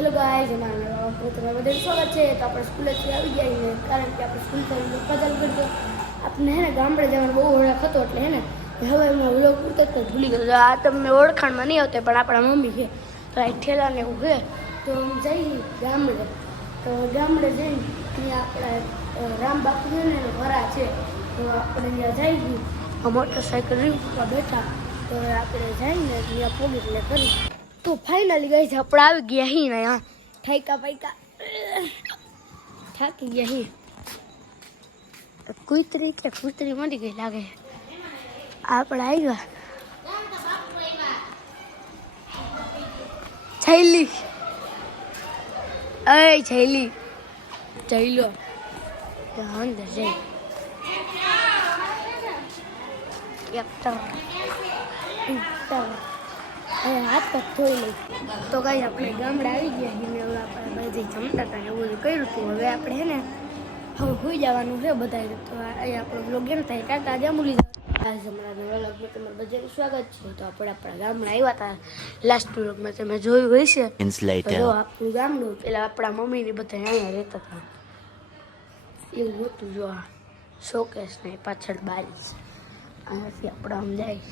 Hello guys, અમારા તમે બધાનું સ્વાગત છે. તો આપણે સ્કૂલેથી આવી ગયા છીએ, કારણ કે આપણે સ્કૂલ પર પધાર કરજો. આપણે હે ને ગામડે જવાનો બહુ ઓળખ હતો, એટલે હે ને હવે એમાં વ્લોગ પૂરતો જ ભૂલી ગયો. આ તમને ઓળખાણમાં નહીં આવતા, પણ આપણા મમ્મી છે તો આ ઠેલા ને એવું છે. તો જઈ ગામડે, તો ગામડે જઈને ત્યાં આપણે રામ બાપુ છે ને એનો વરા છે, તો આપણે ત્યાં જઈ ગયું મોટરસાઇકલ રીંગમાં બેઠા. તો આપણે જઈને ત્યાં પોલીસ એટલે કરી. તો ફાઇનલી ગઈ છે, આપણે આવી ગયા હી ને यहाँ ઠાઈકા પાઈકા થાકી ગયા હી. કૂતરી કે કૂતરી મરી ગઈ લાગે. આપણે આવ્યા છૈલી, અય છૈલી જઈ લો અંદર જઈ એક તો હાથ પગ ધોઈ લઈ. તો કઈ આપણે ગામડે આવી ગયા છીએ. હવે આપણે બધી જમતા હતા ને એવું બધું કર્યું હતું. હવે આપણે હે ને હવે સુઈ જવાનું છે બધા. તો અહીં આપણો બ્લોગ એમ થાય ટાટા જાંબુલી આજ હમણાં વ્લોગમાં તમારું બધાનું સ્વાગત છે. તો આપણે આપણા ગામડે આવ્યા હતા. લાસ્ટ વ્લોગમાં તમે જોયું હશે. તો આપણું ગામડું પેલા આપણા મમ્મીને બધા અહીંયા રહેતા હતા એવું હતું. જો આ શોકેસ ને પાછળ બારી અહીંયાથી આપણે આમ જાય.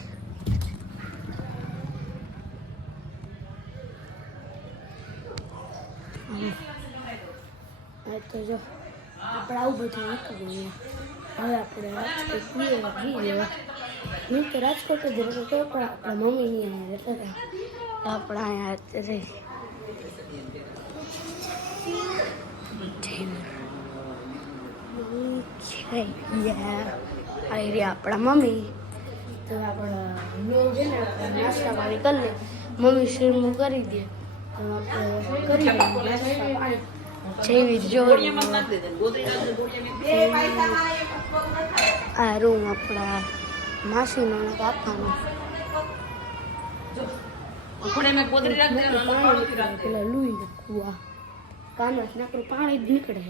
તો જો આપણે આવું બધું હતું. હવે આપણે રાજકોટ હું તો રાજકોટ જ રહેતો હતો, પણ આપણા મમ્મીની અહીંયા રહેતા હતા. આપણે અહીંયા રહી આવી રહ્યા આપણા મમ્મી. તો આપણા છે ને આપણે નાસ્તા પાણી કરી લે. મમ્મી શીરમું કરી દે તો આપણે કરી દઈએ નાસ્તા પાણી જેવી જોડી. આ રૂમ આપણા માસીનો અને કાકાનો. પેલા લુઈ કુવા કાનમાં નાકડું પાણી જ નીકળે.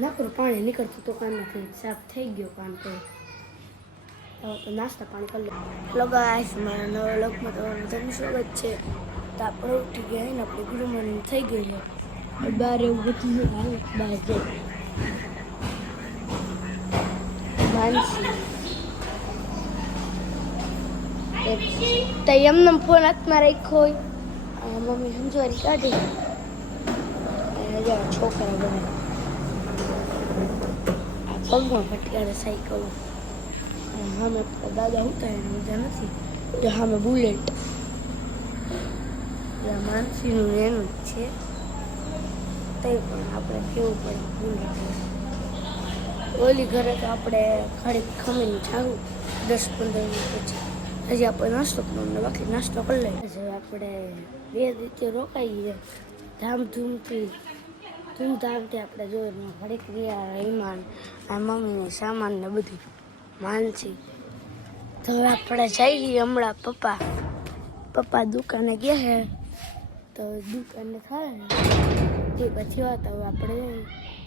નાકડું પાણી નીકળતું તો કાનમાંથી સાફ થઈ ગયો કાન. તો નાસ્તા પાણી કરી લે. લગાઈશ મારા નવા લોકમાં તમારું બધાનું સ્વાગત છે. તો આપણે ઉઠી ગયા ને આપણે ગુરુ મોર્નિંગ થઈ ગઈ છે. બહાર એવું બધું હાલ બહાર જાય માનસી તો એમને ફોન હાથમાં રાખ્યો હોય. મમ્મી સમજવારી કાઢી છોકરા બધા પગમાં ફટકારે સાયકલ. સામે દાદા ઉતારે મજા નથી. જો સામે બુલેટ માનસીનું એનું જ છે. તે પણ આપણે કેવું પડે બુલેટ. ઓલી ઘરે તો આપણે ખાલી ખમીને જાવું 10-15 મિનિટ પછી. હજી આપણે નાસ્તો કરવાનો બાકી નાસ્તો કરી લઈએ. આપણે 2 રીતે રોકાઈએ ધૂમધામથી આપણે જોઈએ ઘડીક રહ્યા ઈમાન આ મમ્મીને સામાન ને બધું માનસી. તો હવે આપણે જઈએ હમણાં પપ્પા દુકાને ગયા છે. તો દુકાને થાય તે પછી વાત. હવે આપણે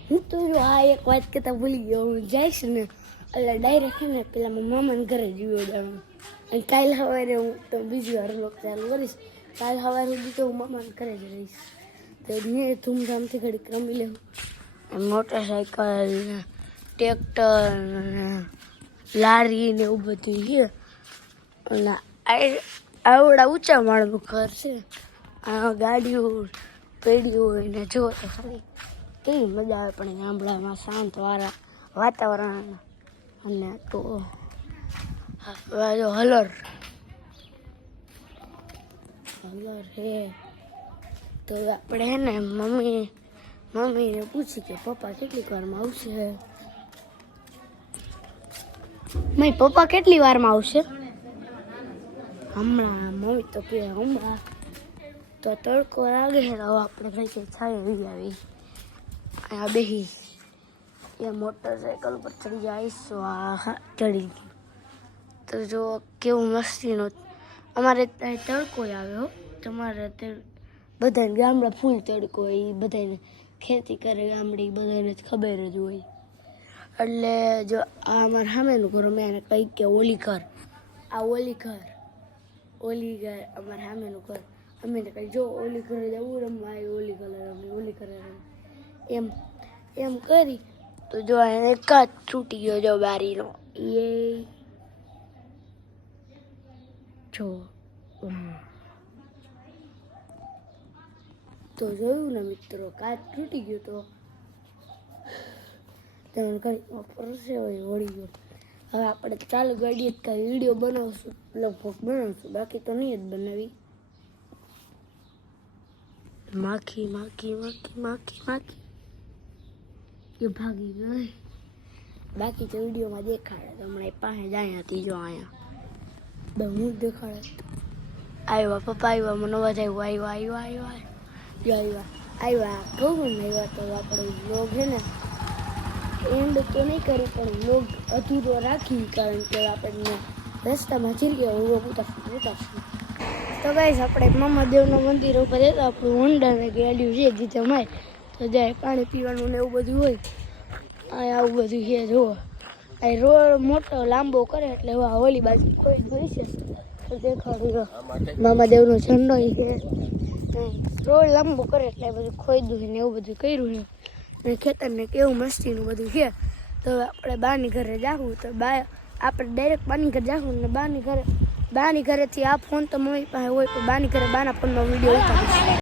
હું તો જો આ એક વાત કહેતા ભૂલી ગયો. હું જઈશ ને એટલે ડાયરેક્ટ ને પેલા મારા મામાને ઘરે જઈએ ઉડાડવાનું. અને કાલ સવારે હું તો બીજી વાર વ્લોગ ચાલુ કરીશ. કાલ સવારે સુધી તો હું મામાને ઘરે જ રહીશ. તો મેં ધૂમધામથી ઘડીક રમી લેવું. મોટરસાઇકલ ને ટ્રેક્ટર ને લારી ને એવું બધું છે. અને આવડા ઊંચા માળનું ઘર છે. આ ગાડીઓ પેઢીઓ હોય ને જો તો ખાલી કેવી મજા આવે. પણ ગામડામાં શાંત વાતાવરણ. અને તો હલર હે. તો આપણે હે ને મમ્મીને પૂછી કે પપ્પા કેટલી વારમાં આવશે. મમ્મી પપ્પા કેટલી વારમાં આવશે. હમણાં મમ્મી તો કે હમણાં તો તડકો લાગે છે. હવે આપણે કઈ છાય આવી આ બેહી એ મોટરસાઇકલ પર ચડી જાય. આ ચડી ગઈ. તો જો કેવું મસ્તીનો અમારે ત્યાં તડકો આવ્યો. તમારે બધાને ગામડા ફૂલ તડકો હોય. એ બધાને ખેતી કરે ગામડી બધાને જ ખબર જ હોય. એટલે જો આ અમારા સામેનું ઘર મેં એને કંઈક કે ઓલી ઘર ઓલી ઘર અમારા સામેનું ઘર અમે કઈ જો ઓલી ઘરે જવું રમવા આવ્યું ઓલી કલર રમી ઓલી કલર રમી એમ એમ કરી તો જો એને કાચ તૂટી ગયો જો બારીનો એ જો તો જોયું ને મિત્રો કાચ તૂટી ગયો તો તમે ઘડી પરસે હોય વળી ગયો હવે આપણે ચાલુ ગાડીએ જ કાંઈ વિડીયો બનાવશું લગભગ બનાવશું બાકી તો નહીં જ બનાવી માખી માખી માખી માખી માખી એ ભાગી ગઈ બાકી તો વિડીયોમાં દેખાડે તો હમણાં પાસે જાય હતી જો અહીંયા બે હું દેખાડે આવ્યા પપ્પા આવ્યા મને અવાજ આવ્યો આવ્યા કહું ને આવ્યા તો આપણે વ્લોગ છે ને એન્ડ તો નહીં કરી પણ વ્લોગ અધૂરો રાખી કારણ કે આપણને રસ્તામાં ચીરગ્યા ઉભો ઉતારશું તો ગાઈસ આપણે મામાદેવના મંદિર ઉપર જતા આપણું હોન્ડાને ગાડીઓ છે ગીતામાં તો જાય પાણી પીવાનું ને એવું બધું હોય આ આવું બધું છે જુઓ આ રોડ મોટો લાંબો કરે એટલે હવે ઓલી બાજુ કોઈ જોઈ છે તો દેખાડું મામાદેવનો ઝંડો છે રોડ લાંબો કરે એટલે બધું ખોઈદું છે ને એવું બધું કર્યું છે અને ખેતરને કેવું મસ્તીનું બધું છે તો આપણે બાની ઘરે જાવું તો આપણે ડાયરેક્ટ બાની ઘરે જાવું ને બાની ઘરેથી આ ફોન તો મમ્મી પાસે હોય તો બાની ઘરે બાના ફોનમાં વિડીયો ઉતારીશ